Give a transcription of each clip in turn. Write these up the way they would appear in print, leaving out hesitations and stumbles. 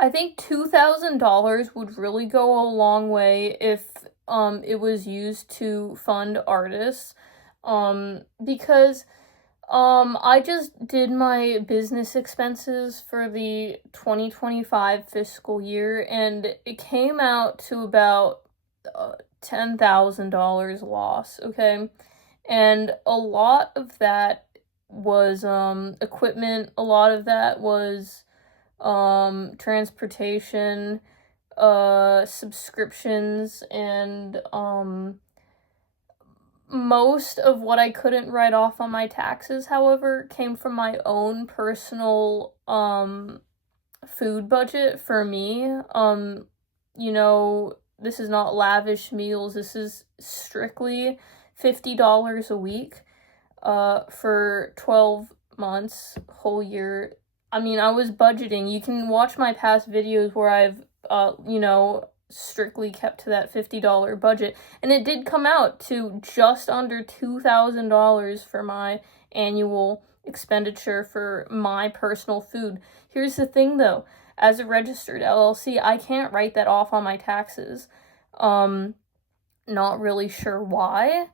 I think $2,000 would really go a long way if it was used to fund artists. Because I just did my business expenses for the 2025 fiscal year, and it came out to about $10,000 loss, okay? And a lot of that was equipment, a lot of that was transportation, subscriptions, and most of what I couldn't write off on my taxes, however, came from my own personal food budget for me. You know, this is not lavish meals. This is strictly $50 a week for 12 months, whole year. I mean, I was budgeting. You can watch my past videos where I've strictly kept to that $50 budget, and it did come out to just under $2,000 for my annual expenditure for my personal food. Here's the thing though, as a registered LLC, I can't write that off on my taxes. Not really sure why.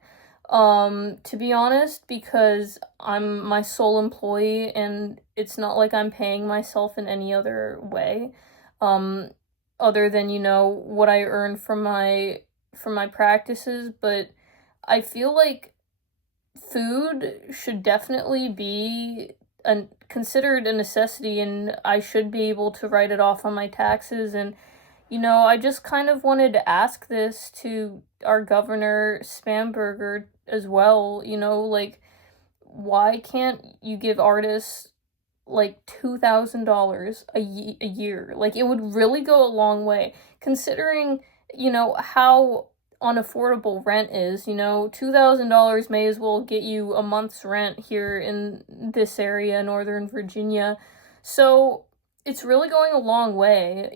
To be honest, because I'm my sole employee and it's not like I'm paying myself in any other way. Other than, what I earn from my practices, but I feel like food should definitely be considered a necessity, and I should be able to write it off on my taxes. And I just kind of wanted to ask this to our governor Spamberger as well, like, why can't you give artists like $2,000 a year? Like, it would really go a long way, considering, how unaffordable rent is. $2,000 may as well get you a month's rent here in this area, Northern Virginia. So it's really going a long way.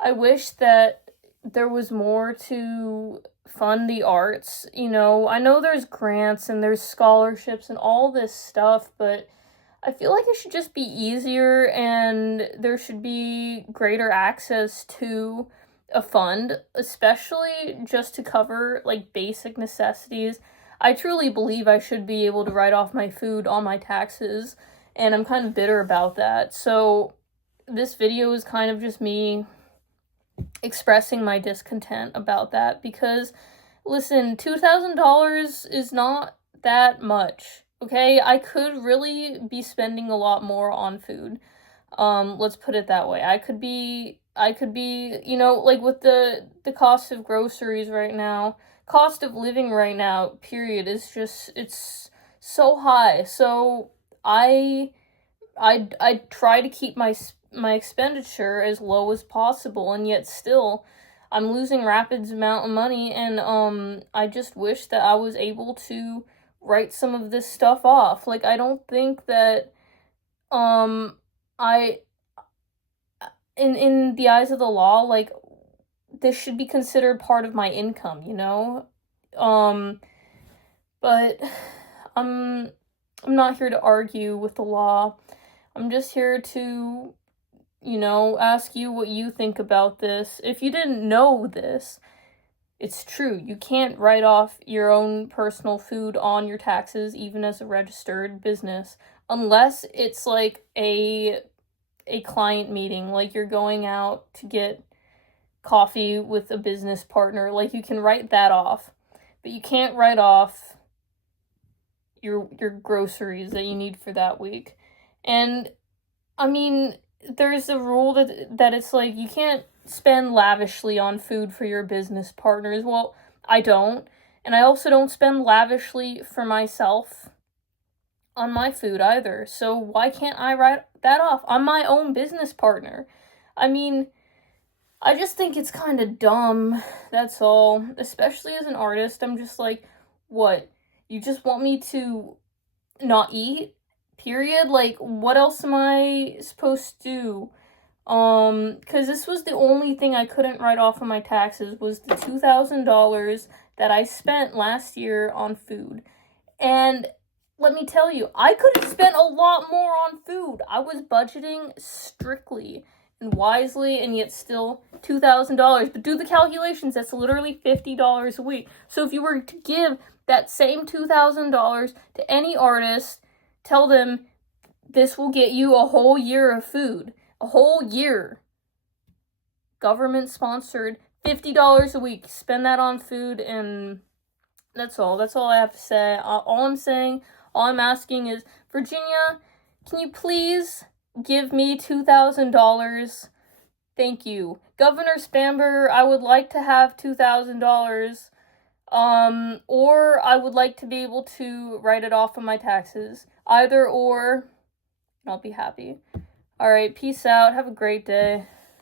I wish that there was more to fund the arts. I know there's grants and there's scholarships and all this stuff, but I feel like it should just be easier, and there should be greater access to a fund, especially just to cover like basic necessities. I truly believe I should be able to write off my food on my taxes, and I'm kind of bitter about that. So this video is kind of just me expressing my discontent about that, because listen, $2,000 is not that much. Okay, I could really be spending a lot more on food. Let's put it that way. I could be, like with the cost of groceries right now, cost of living right now, period, is just, it's so high. So I try to keep my expenditure as low as possible, and yet still I'm losing rapid amount of money, and I just wish that I was able to write some of this stuff off. Like, I don't think that I in the eyes of the law, like, this should be considered part of my income, but I'm not here to argue with the law. I'm just here to ask you what you think about this. If you didn't know this, it's true. You can't write off your own personal food on your taxes, even as a registered business, unless it's like a client meeting, like you're going out to get coffee with a business partner. Like, you can write that off, but you can't write off your groceries that you need for that week. And I mean, there's a rule that it's like you can't spend lavishly on food for your business partners. Well, I don't, and I also don't spend lavishly for myself on my food either. So why can't I write that off? I'm my own business partner. I mean, I just think it's kind of dumb, that's all. Especially as an artist, I'm just like, what? You just want me to not eat? Period? Like, what else am I supposed to do? Because this was the only thing I couldn't write off on my taxes, was the $2,000 that I spent last year on food. And let me tell you, I could have spent a lot more on food. I was budgeting strictly and wisely, and yet still $2,000. But do the calculations, that's literally $50 a week. So if you were to give that same $2,000 to any artist, tell them this will get you a whole year of food. A whole year. Government sponsored, $50 a week. Spend that on food, and that's all. That's all I have to say. All I'm asking is, Virginia, can you please give me $2,000? Thank you. Governor Spamber, I would like to have $2,000. Or I would like to be able to write it off on my taxes. Either or, I'll be happy. Alright, peace out. Have a great day.